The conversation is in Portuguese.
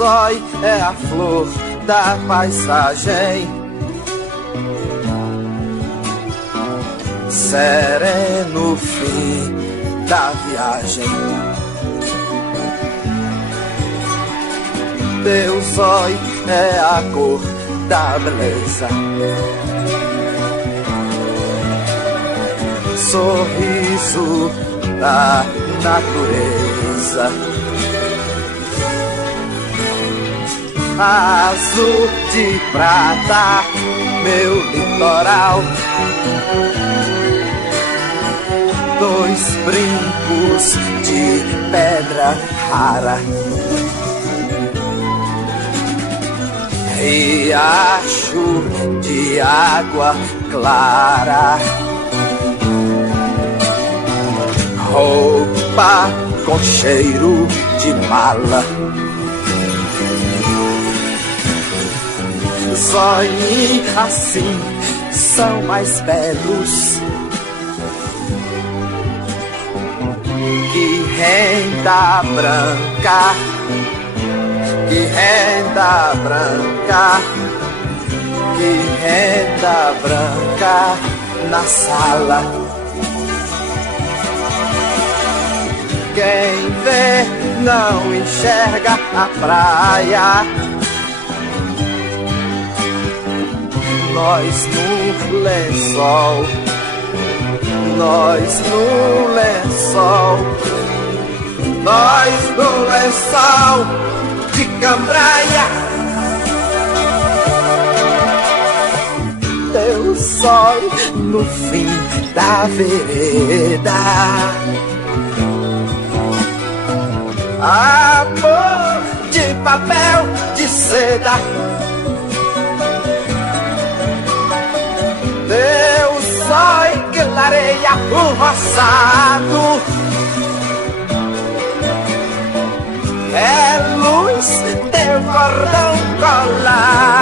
zói é a flor da paisagem, sereno fim da viagem. Teu zói é a cor da beleza, sorriso da natureza. Azul de prata, meu litoral, dois brincos de pedra rara, riacho de água clara, roupa com cheiro de mala. Zói assim são mais belos que renda branca, que renda branca, que renda branca na sala. Quem vê não enxerga a praia, nós no lençol, nós no lençol, nós no lençol de cambraia. Teu sol no fim da vereda, amor de papel de seda. Teu sol que lareia o roçado, é luz, teu cordão colar.